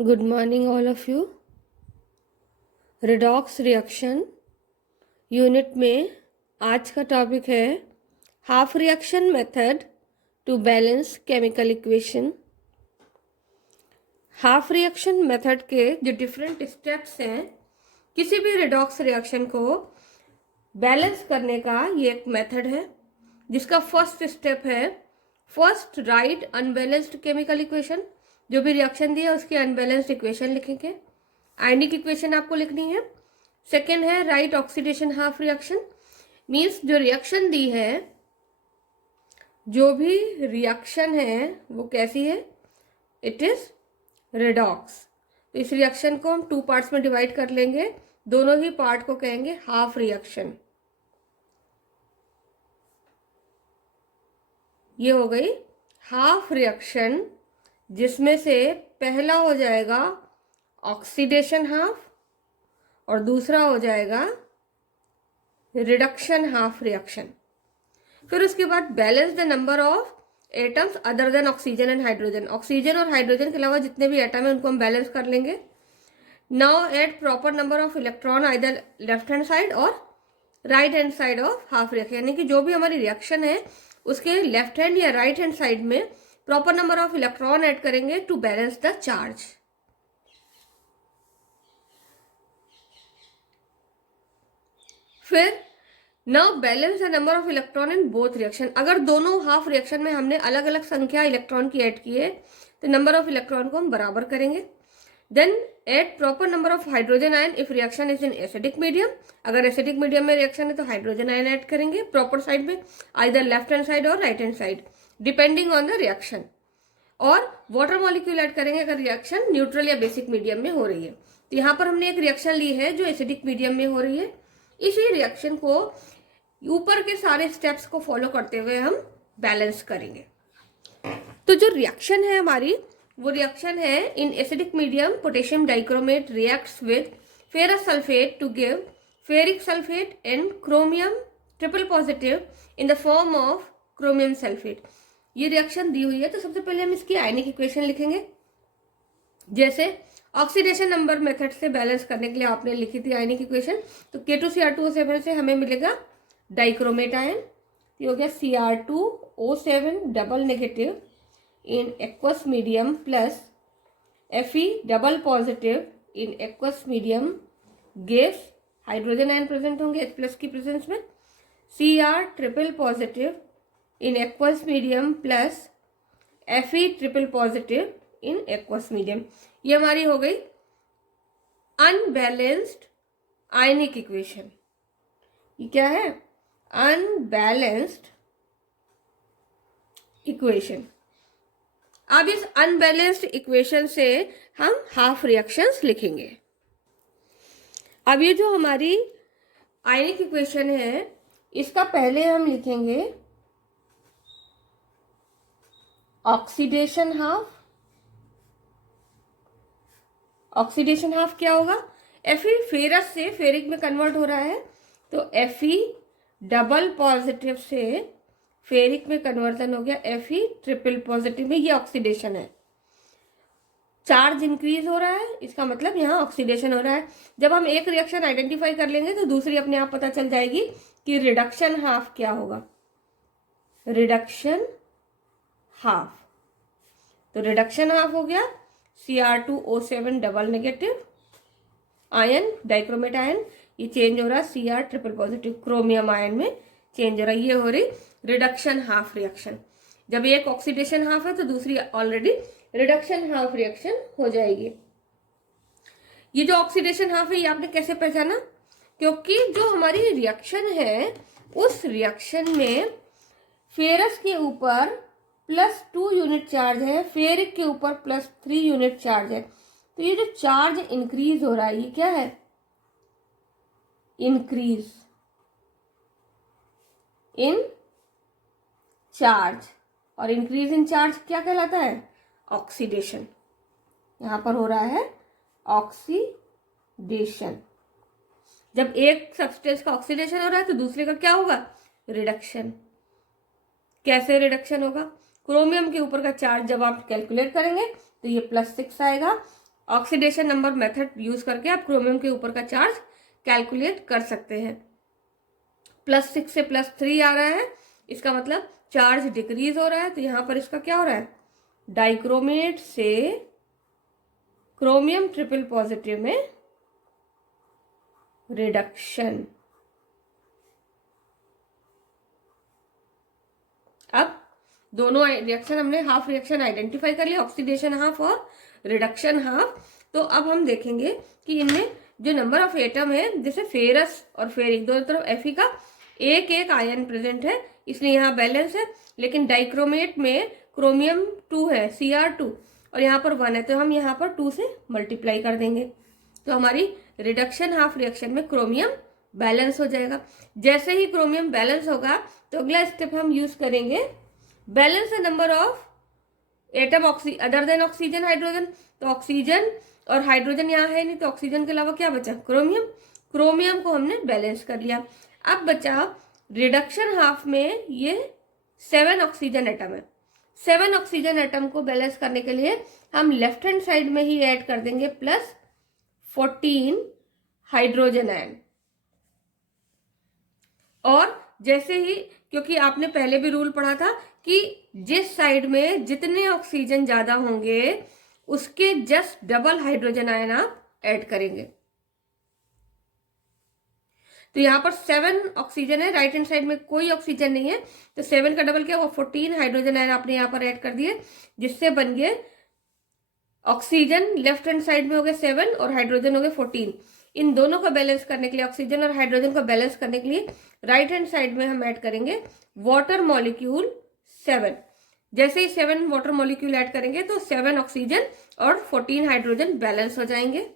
Good morning all of you. Redox reaction unit में आज का टॉपिक है half reaction method to balance chemical equation. Half reaction method के जो different steps हैं किसी भी रिडॉक्स रिएक्शन को बैलेंस करने का ये एक मेथड है, जिसका फर्स्ट स्टेप है first right unbalanced chemical equation. जो भी रिएक्शन दिया उसकी अनबैलेंस्ड इक्वेशन लिखेंगे, आयनिक इक्वेशन आपको लिखनी है। सेकेंड है right oxidation half reaction, means जो रिएक्शन दी है, जो भी रिएक्शन है वो कैसी है, इट इज रिडॉक्स। तो इस रिएक्शन को हम टू पार्ट्स में डिवाइड कर लेंगे, दोनों ही पार्ट को कहेंगे हाफ रिएक्शन। ये हो गई हाफ रिएक्शन, जिसमें से पहला हो जाएगा ऑक्सीडेशन हाफ और दूसरा हो जाएगा रिडक्शन हाफ रिएक्शन। फिर उसके बाद balance the number of atoms other than oxygen and hydrogen. Oxygen और हाइड्रोजन के अलावा जितने भी एटम है उनको हम बैलेंस कर लेंगे। Now add proper number of electron either left hand side और right hand side of half reaction, यानी कि जो भी हमारी रिएक्शन है उसके लेफ्ट हैंड या राइट हैंड साइड में proper number of electron add करेंगे टू बैलेंस द चार्ज। फिर now balance the number of electron in both reaction. अगर दोनों हाफ रिएक्शन में हमने अलग अलग संख्या इलेक्ट्रॉन की ऐड की है तो नंबर ऑफ इलेक्ट्रॉन को हम बराबर करेंगे। Then add proper number of hydrogen ion if reaction is in acidic medium. अगर एसिडिक मीडियम में रिएक्शन है तो हाइड्रोजन आयन ऐड करेंगे प्रॉपर साइड में, आइदर लेफ्ट हैंड साइड और right hand side depending on the reaction. और water molecule add करेंगे अगर रिएक्शन न्यूट्रल या बेसिक मीडियम में हो रही है। तो यहाँ पर हमने एक रिएक्शन ली है जो एसिडिक मीडियम में हो रही है। इसी रिएक्शन को ऊपर के सारे स्टेप्स को फॉलो करते हुए हम बैलेंस करेंगे। तो जो रिएक्शन है हमारी, वो रिएक्शन है in acidic medium potassium dichromate reacts with ferrous sulphate to give ferric sulphate and chromium triple positive in the form of chromium sulphate. ये रिएक्शन दी हुई है, तो सबसे पहले हम इसकी आयनिक इक्वेशन लिखेंगे। जैसे ऑक्सीडेशन नंबर मेथड से बैलेंस करने के लिए आपने लिखी थी आयनिक इक्वेशन, तो K2Cr2O7 से हमें मिलेगा डाइक्रोमेट आयन। ये हो गया Cr2O7 double negative in aqueous medium plus Fe double positive in aqueous medium gives hydrogen ion present होंगे H प्लस की प्रेजेंस में, Cr triple positive in aqueous medium plus Fe triple positive in aqueous medium. ये हमारी हो गई unbalanced आयनिक equation. ये क्या है? Unbalanced equation. अब इस अनबैलेंस्ड इक्वेशन से हम हाफ रिएक्शंस लिखेंगे। अब ये जो हमारी आयनिक इक्वेशन है, इसका पहले हम लिखेंगे ऑक्सीडेशन हाफ। ऑक्सीडेशन हाफ क्या होगा? Fe फेरस से फेरिक में कन्वर्ट हो रहा है, तो Fe डबल पॉजिटिव से फेरिक में कन्वर्जन हो गया Fe ट्रिपल पॉजिटिव में। ये ऑक्सीडेशन है, चार्ज इंक्रीज हो रहा है, इसका मतलब यहाँ ऑक्सीडेशन हो रहा है। जब हम एक रिएक्शन आइडेंटिफाई कर लेंगे तो दूसरी अपने आप पता चल जाएगी कि रिडक्शन हाफ क्या होगा। रिडक्शन हाफ, तो रिडक्शन हाफ हो गया Cr2O7 double negative ion, dichromate ion, ये चेंज हो रहा है Cr triple positive chromium ion में चेंज हो रहा है। ये हो रही रिडक्शन हाफ रिएक्शन। जब एक ऑक्सीडेशन हाफ है तो दूसरी ऑलरेडी रिडक्शन हाफ रिएक्शन हो जाएगी। ये जो ऑक्सीडेशन हाफ है ये आपने कैसे पहचाना? क्योंकि जो हमारी रिएक्शन है उस रिएक्शन में फेरस के ऊपर +2 यूनिट चार्ज है, फेरिक के ऊपर +3 यूनिट चार्ज है। तो ये जो चार्ज इंक्रीज हो रहा है ये क्या है? Increase in charge. और इंक्रीज इन चार्ज क्या कहलाता है? ऑक्सीडेशन। यहां पर हो रहा है ऑक्सीडेशन। जब एक सब्सटेंस का ऑक्सीडेशन हो रहा है तो दूसरे का क्या होगा? रिडक्शन। कैसे रिडक्शन होगा? क्रोमियम के ऊपर का चार्ज जब आप कैलकुलेट करेंगे तो ये +6 आएगा, ऑक्सीडेशन नंबर मेथड यूज करके आप क्रोमियम के ऊपर का चार्ज कैलकुलेट कर सकते हैं। +6 से +3 आ रहा है, इसका मतलब चार्ज डिक्रीज हो रहा है। तो यहां पर इसका क्या हो रहा है, डाइक्रोमेट से क्रोमियम ट्रिपल पॉजिटिव में रिडक्शन। अब दोनों रिएक्शन हमने हाफ रिएक्शन आइडेंटिफाई कर लिया, ऑक्सीडेशन हाफ और रिडक्शन हाफ। तो अब हम देखेंगे कि इनमें जो नंबर ऑफ एटम है, जैसे फेरस और फेरिक दोनों तरफ Fe का एक एक आयन प्रेजेंट है, इसलिए यहाँ बैलेंस है। लेकिन डाइक्रोमेट में क्रोमियम 2 है, Cr2, और यहाँ पर 1 है, तो हम यहाँ पर 2 से मल्टीप्लाई कर देंगे, तो हमारी रिडक्शन हाफ रिएक्शन में क्रोमियम बैलेंस हो जाएगा। जैसे ही क्रोमियम बैलेंस होगा तो अगला स्टेप हम यूज करेंगे balance the number of atom other than oxygen hydrogen. तो ऑक्सीजन और हाइड्रोजन यहाँ है नहीं, तो ऑक्सीजन के अलावा क्या बचा, क्रोमियम। क्रोमियम को हमने बैलेंस कर लिया। अब बचा रिडक्शन हाफ में ये 7 ऑक्सीजन एटम है। 7 ऑक्सीजन एटम को बैलेंस करने के लिए हम लेफ्ट हैंड साइड में ही ऐड कर देंगे +14 हाइड्रोजन आयन। और जैसे ही, क्योंकि आपने पहले भी रूल पढ़ा था कि जिस साइड में जितने ऑक्सीजन ज्यादा होंगे उसके जस्ट डबल हाइड्रोजन आयन आप ऐड करेंगे। तो यहाँ पर 7 ऑक्सीजन है, राइट हैंड साइड में कोई ऑक्सीजन नहीं है, तो 7 का डबल क्या हुआ, 14 हाइड्रोजन आयन आपने यहाँ पर ऐड कर दिए, जिससे बन गए ऑक्सीजन लेफ्ट हैंड साइड में हो गए 7 और हाइड्रोजन हो गए 14। इन दोनों को बैलेंस करने के लिए, ऑक्सीजन और हाइड्रोजन को बैलेंस करने के लिए राइट हैंड साइड में हम ऐड करेंगे वाटर मॉलिक्यूल 7। जैसे ही 7 वाटर मॉलिक्यूल ऐड करेंगे तो 7 ऑक्सीजन और 14 हाइड्रोजन बैलेंस हो जाएंगे,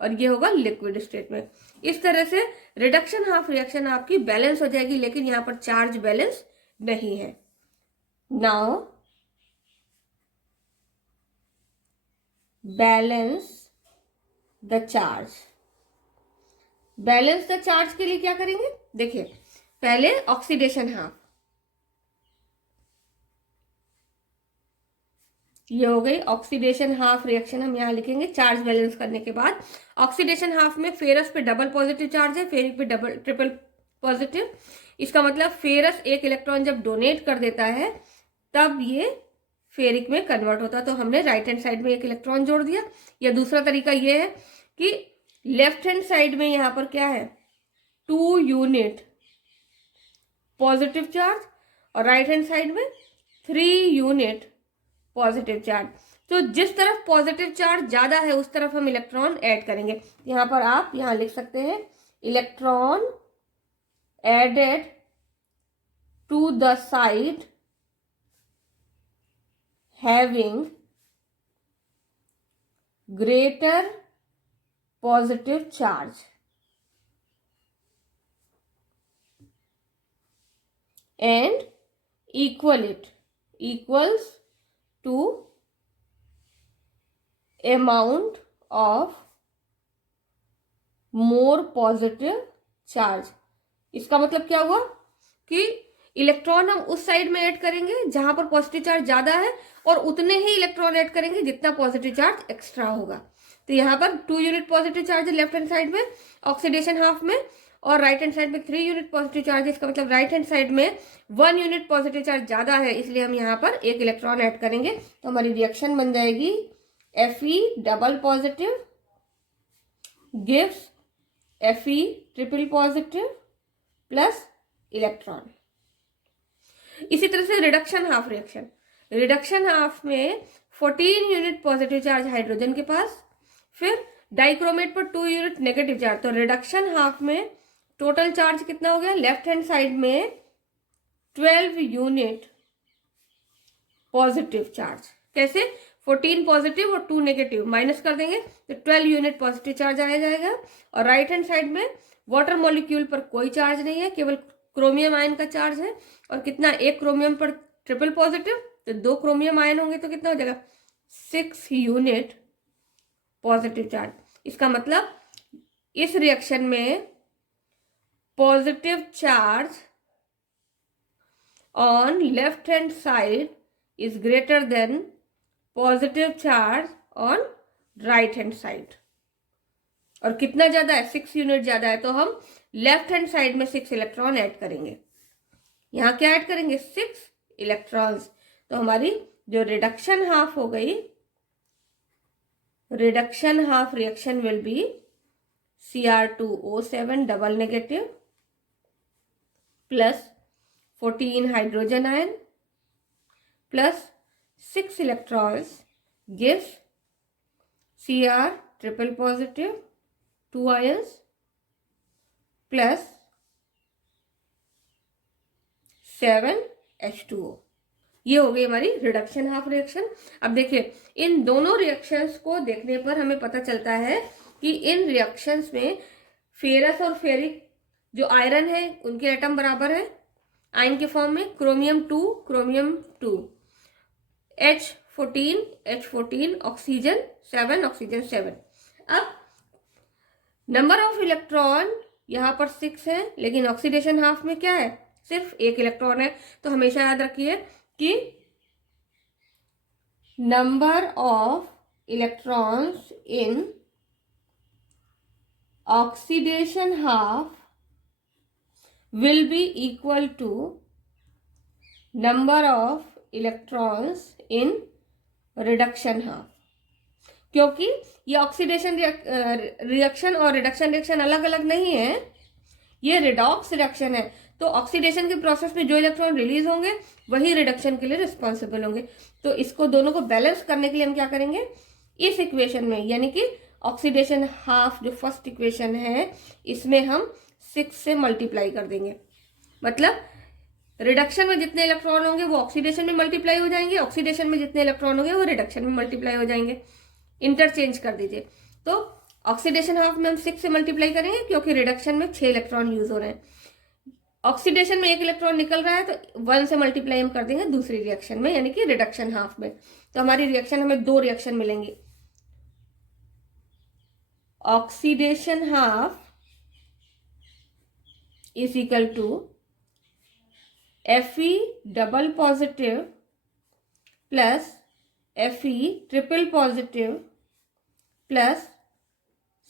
और ये होगा लिक्विड स्टेट में। इस तरह से रिडक्शन हाफ रिएक्शन आपकी बैलेंस हो जाएगी, लेकिन यहाँ पर चार्ज बैलेंस नहीं है। Now balance the charge. Balance the charge के लिए क्या करेंगे, देखिए पहले ऑक्सीडेशन हाफ, ये हो गई ऑक्सीडेशन हाफ रिएक्शन, हम यहाँ लिखेंगे चार्ज बैलेंस करने के बाद। ऑक्सीडेशन हाफ में फेरस पे डबल पॉजिटिव चार्ज है, फेरिक पे डबल ट्रिपल पॉजिटिव। इसका मतलब फेरस एक इलेक्ट्रॉन जब डोनेट कर देता है तब ये फेरिक में कन्वर्ट होता है, तो हमने राइट हैंड साइड में एक इलेक्ट्रॉन जोड़ दिया। या दूसरा तरीका ये है कि लेफ्ट हैंड साइड में यहाँ पर क्या है, 2 यूनिट पॉजिटिव चार्ज, और राइट हैंड साइड में 3 यूनिट पॉजिटिव चार्ज। तो जिस तरफ पॉजिटिव चार्ज ज्यादा है उस तरफ हम इलेक्ट्रॉन ऐड करेंगे। यहाँ पर आप यहाँ लिख सकते हैं electron added to the side having greater positive charge and equals to amount of more positive charge। इसका मतलब क्या हुआ कि इलेक्ट्रॉन हम उस साइड में ऐड करेंगे जहां पर पॉजिटिव चार्ज ज्यादा है, और उतने ही इलेक्ट्रॉन ऐड करेंगे जितना पॉजिटिव चार्ज एक्स्ट्रा होगा। तो यहाँ पर 2 यूनिट पॉजिटिव चार्ज है लेफ्ट हैंड साइड में ऑक्सीडेशन हाफ में, और राइट हैंड साइड में 3 यूनिट पॉजिटिव चार्ज है। इसका मतलब राइट हैंड साइड में 1 यूनिट पॉजिटिव चार्ज ज्यादा है, इसलिए हम यहाँ पर एक इलेक्ट्रॉन ऐड करेंगे। तो हमारी रिएक्शन बन जाएगी Fe double positive gives Fe triple positive plus electron. इसी तरह से reduction half reaction, reduction half में 14 यूनिट पॉजिटिव चार्ज हाइड्रोजन के पास, फिर डाइक्रोमेट पर 2 यूनिट नेगेटिव चार्ज। तो रिडक्शन हाफ में टोटल चार्ज कितना हो गया, लेफ्ट हैंड साइड में 12 यूनिट पॉजिटिव चार्ज। कैसे, 14 पॉजिटिव और 2 नेगेटिव माइनस कर देंगे तो 12 यूनिट पॉजिटिव चार्ज आ जाएगा। और राइट हैंड साइड में वाटर मॉलिक्यूल पर कोई चार्ज नहीं है, केवल क्रोमियम आयन का चार्ज है। और कितना, एक क्रोमियम पर ट्रिपल पॉजिटिव, तो 2 क्रोमियम आयन होंगे तो कितना हो जाएगा, 6 यूनिट पॉजिटिव चार्ज। इसका मतलब इस रिएक्शन में positive charge on left hand side is greater than positive charge on right hand side. और कितना ज्यादा है, 6 यूनिट ज्यादा है, तो हम लेफ्ट हैंड साइड में 6 इलेक्ट्रॉन ऐड करेंगे। यहां क्या ऐड करेंगे, 6 इलेक्ट्रॉन्स। तो हमारी जो रिडक्शन हाफ हो गई, reduction half reaction will be Cr2O7 double negative plus 14 hydrogen ion plus 6 electrons gives Cr triple positive 2 ions plus 7 H2O। ये हो गई हमारी रिडक्शन हाफ रिएक्शन। अब देखिए, इन दोनों रिएक्शंस को देखने पर हमें पता चलता है कि इन रिएक्शंस में फेरस और फेरिक जो आयरन है उनके एटम बराबर है आयन के फॉर्म में, क्रोमियम 2 H14 ऑक्सीजन 7 ऑक्सीजन 7। अब नंबर ऑफ इलेक्ट्रॉन यहां पर 6 है, लेकिन ऑक्सीडेशन हाफ में क्या है, सिर्फ 1 इलेक्ट्रॉन है। तो हमेशा याद रखिए कि number of electrons in oxidation half will be equal to number of electrons in reduction half. क्योंकि ये ऑक्सीडेशन रिएक्शन और रिडक्शन रिएक्शन अलग अलग नहीं है, ये रिडॉक्स रिएक्शन है। तो ऑक्सीडेशन के प्रोसेस में जो इलेक्ट्रॉन रिलीज होंगे वही रिडक्शन के लिए रिस्पॉन्सिबल होंगे। तो इसको दोनों को बैलेंस करने के लिए हम क्या करेंगे, इस इक्वेशन में, यानी कि ऑक्सीडेशन हाफ जो फर्स्ट इक्वेशन है, इसमें हम 6 से मल्टीप्लाई कर देंगे। मतलब रिडक्शन में जितने इलेक्ट्रॉन होंगे वो ऑक्सीडेशन में मल्टीप्लाई हो जाएंगे, ऑक्सीडेशन में जितने इलेक्ट्रॉन होंगे वो रिडक्शन में मल्टीप्लाई हो जाएंगे। इंटरचेंज कर दीजिए। तो ऑक्सीडेशन हाफ में हम 6 से मल्टीप्लाई करेंगे क्योंकि रिडक्शन में 6 इलेक्ट्रॉन यूज हो रहे हैं। ऑक्सीडेशन में 1 इलेक्ट्रॉन निकल रहा है तो 1 से मल्टीप्लाई हम कर देंगे दूसरी रिएक्शन में, यानी कि रिडक्शन हाफ में। तो हमारी रिएक्शन हमें 2 रिएक्शन मिलेंगी। Oxidation half is equal to Fe double positive plus Fe triple positive plus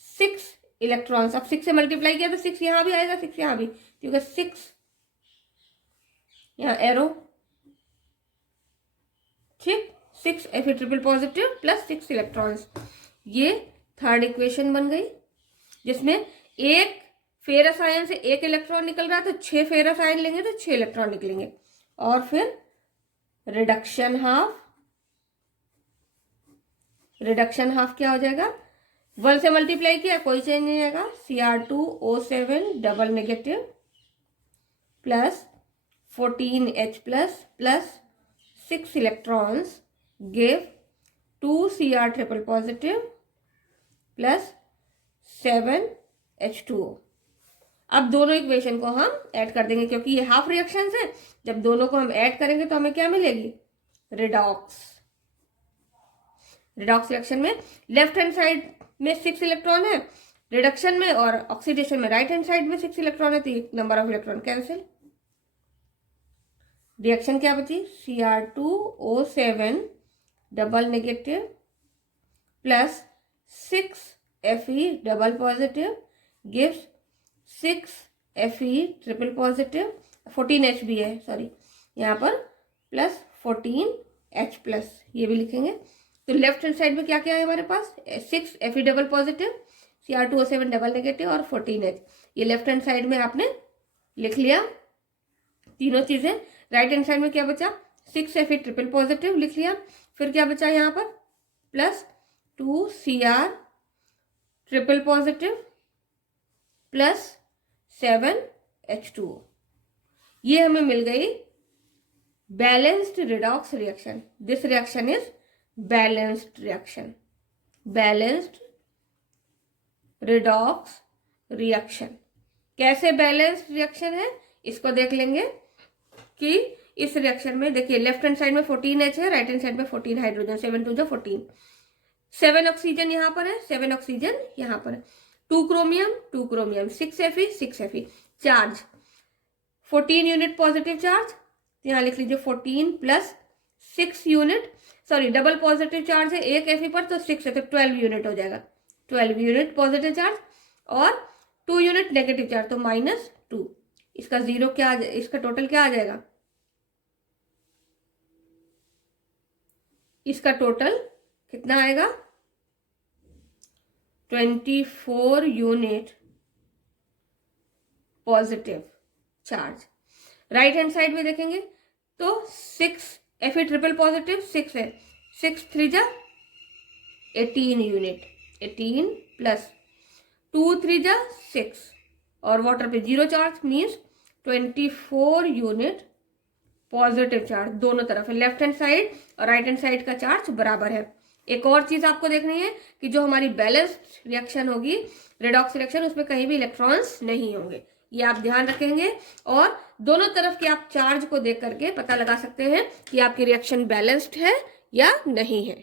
6 electrons. अब 6 से मल्टीप्लाई किया तो 6 यहां भी आएगा, 6 यहां भी, क्योंकि 6 यहां एरो, ठीक, 6 Fe triple positive plus 6 electrons. ये थर्ड इक्वेशन बन गई, जिसमें एक फेरस आयन से 1 इलेक्ट्रॉन निकल रहा है तो 6 फेरस आयन लेंगे तो 6 इलेक्ट्रॉन निकलेंगे। और फिर रिडक्शन हाफ क्या हो जाएगा, 1 से मल्टीप्लाई किया कोई चेंज नहीं आएगा, Cr2O7 double negative plus 14H plus 6 electrons give 2 Cr triple positive plus 7 H2O। अब दोनों इक्वेशन को हम ऐड कर देंगे क्योंकि ये हाफ रिएक्शंस है। जब दोनों को हम ऐड करेंगे तो हमें क्या मिलेगी, रिडॉक्स रिएक्शन में लेफ्ट हैंड साइड में 6 इलेक्ट्रॉन है रिडक्शन में, और ऑक्सीडेशन में राइट हैंड साइड में 6 इलेक्ट्रॉन है, तो number of electron cancel. Reaction क्या बची, Cr2O7 double negative plus 6 Fe double positive gives 6 Fe triple positive, 14H भी है, सॉरी यहाँ पर, प्लस 14H प्लस, ये भी लिखेंगे। तो लेफ्ट हैंड साइड में क्या क्या है हमारे पास, 6 Fe double positive, Cr2O7 double negative और 14H। ये लेफ्ट हैंड साइड में आपने लिख लिया तीनों चीजें। राइट हैंड साइड में क्या बचा, 6 Fe ट्रिपल पॉजिटिव लिख लिया, फिर क्या बचा यहाँ पर, plus 2 Cr triple positive plus 7 H2O। ये हमें मिल गई balanced redox reaction. This reaction is balanced reaction, balanced redox reaction. कैसे बैलेंस्ड रिएक्शन है इसको देख लेंगे कि इस रिएक्शन में देखिए लेफ्ट हैंड साइड में 14H है, राइट हैंड साइड में 14 हाइड्रोजन, 7 2 14, 7 ऑक्सीजन यहाँ पर है, 7 ऑक्सीजन यहाँ पर है, 2 chromium 6 Fe charge 14 unit positive charge, यहाँ लिख लीजिए 14 plus 6 unit sorry double positive charge है एक Fe पर, तो 6 है तो 12 यूनिट हो जाएगा, 12 यूनिट पॉजिटिव चार्ज, और 2 यूनिट नेगेटिव चार्ज तो -2। इसका जीरो क्या इसका टोटल क्या आ जाएगा, इसका टोटल कितना आएगा 24 unit positive charge. Right hand side में देखेंगे तो 6 Fe ट्रिपल पॉजिटिव 6 है, 6 3 जा 18 यूनिट, 18 प्लस 2 3 जा 6, और वाटर पे zero charge means 24 unit positive charge दोनों तरफ है, लेफ्ट हैंड साइड और राइट हैंड साइड का चार्ज बराबर है। एक और चीज आपको देखनी है कि जो हमारी बैलेंस्ड रिएक्शन होगी रेडॉक्स रिएक्शन, उसमें कहीं भी इलेक्ट्रॉन्स नहीं होंगे, ये आप ध्यान रखेंगे। और दोनों तरफ के आप चार्ज को देख करके पता लगा सकते हैं कि आपकी रिएक्शन बैलेंस्ड है या नहीं है।